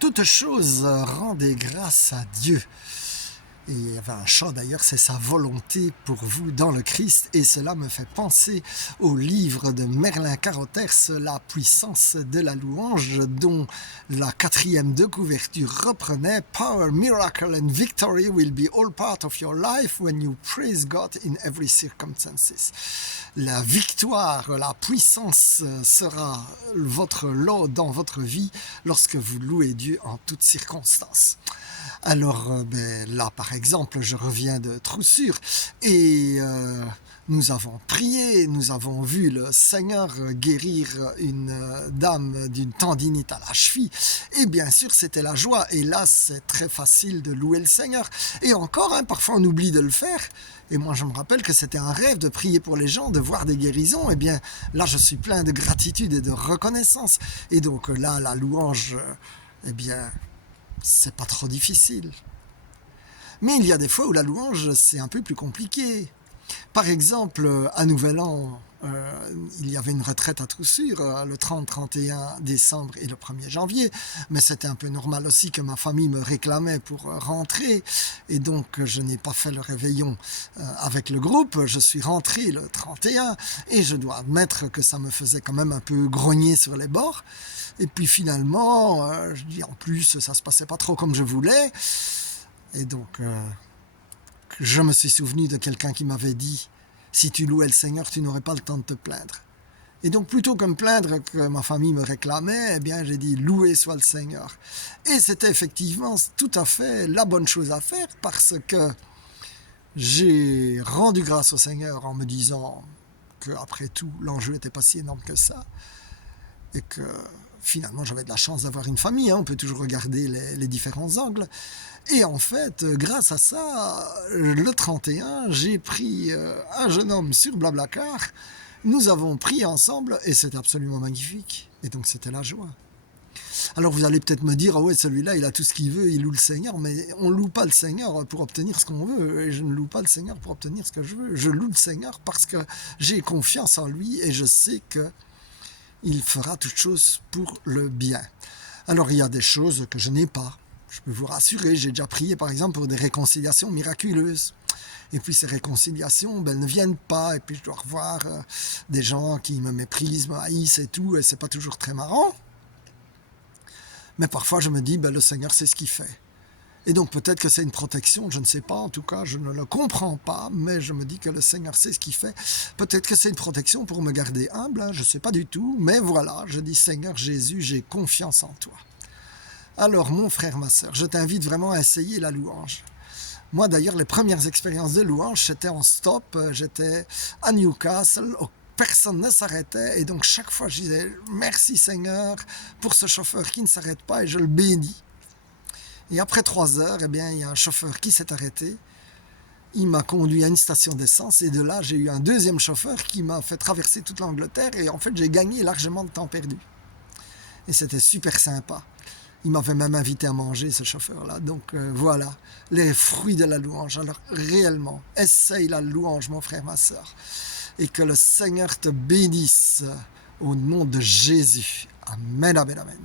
Toute chose rendez grâce à Dieu. Et il y avait un chant d'ailleurs, c'est sa volonté pour vous dans le Christ. Et cela me fait penser au livre de Merlin Carothers, La puissance de la louange, dont la 4e de couverture reprenait Power, miracle and victory will be all part of your life when you praise God in every circumstances. La victoire, la puissance sera votre lot dans votre vie lorsque vous louez Dieu en toutes circonstances. Alors là, par exemple, je reviens de Troussure et nous avons prié, nous avons vu le Seigneur guérir une dame d'une tendinite à la cheville. Et bien sûr, c'était la joie. Et là, c'est très facile de louer le Seigneur. Et encore, parfois on oublie de le faire. Et moi, je me rappelle que c'était un rêve de prier pour les gens, de voir des guérisons. Et bien, là, je suis plein de gratitude et de reconnaissance. Et donc là, la louange, c'est pas trop difficile. Mais il y a des fois où la louange, c'est un peu plus compliqué. Par exemple, à Nouvel An, il y avait une retraite à Troussure le 30-31 décembre et le 1er janvier, mais c'était un peu normal aussi que ma famille me réclamait pour rentrer, et donc je n'ai pas fait le réveillon avec le groupe. Je suis rentré le 31 et je dois admettre que ça me faisait quand même un peu grogner sur les bords. Et puis finalement, je dis en plus, ça se passait pas trop comme je voulais, et donc je me suis souvenu de quelqu'un qui m'avait dit: si tu louais le Seigneur, tu n'aurais pas le temps de te plaindre. Et donc plutôt que me plaindre que ma famille me réclamait, j'ai dit: loué soit le Seigneur. Et c'était effectivement tout à fait la bonne chose à faire, parce que j'ai rendu grâce au Seigneur en me disant que, après tout, l'enjeu n'était pas si énorme que ça, et que finalement j'avais de la chance d'avoir une famille, on peut toujours regarder les différents angles. Et en fait, grâce à ça, le 31, j'ai pris un jeune homme sur Blablacar, nous avons prié ensemble et c'était absolument magnifique. Et donc c'était la joie. Alors vous allez peut-être me dire: ah ouais, celui-là il a tout ce qu'il veut, il loue le Seigneur. Mais on ne loue pas le Seigneur pour obtenir ce qu'on veut, et je ne loue pas le Seigneur pour obtenir ce que je veux. Je loue le Seigneur parce que j'ai confiance en lui et je sais qu'il fera toutes choses pour le bien. Alors il y a des choses que je n'ai pas. Je peux vous rassurer, j'ai déjà prié par exemple pour des réconciliations miraculeuses. Et puis ces réconciliations, elles ne viennent pas. Et puis je dois revoir des gens qui me méprisent, me haïssent et tout. Et c'est pas toujours très marrant. Mais parfois je me dis, le Seigneur sait ce qu'il fait. Et donc peut-être que c'est une protection, je ne sais pas. En tout cas, je ne le comprends pas. Mais je me dis que le Seigneur sait ce qu'il fait. Peut-être que c'est une protection pour me garder humble. Je ne sais pas du tout. Mais voilà, je dis: Seigneur Jésus, j'ai confiance en toi. Alors mon frère, ma sœur, je t'invite vraiment à essayer la louange. Moi d'ailleurs, les premières expériences de louange, c'était en stop, j'étais à Newcastle, personne ne s'arrêtait, et donc chaque fois je disais: merci Seigneur pour ce chauffeur qui ne s'arrête pas, et je le bénis. Et après 3 heures, il y a un chauffeur qui s'est arrêté, il m'a conduit à une station d'essence, et de là j'ai eu un deuxième chauffeur qui m'a fait traverser toute l'Angleterre, et en fait j'ai gagné largement de temps perdu. Et c'était super sympa. Il m'avait même invité à manger, ce chauffeur-là. Donc voilà, les fruits de la louange. Alors réellement, essaye la louange, mon frère, ma sœur. Et que le Seigneur te bénisse au nom de Jésus. Amen, amen, amen.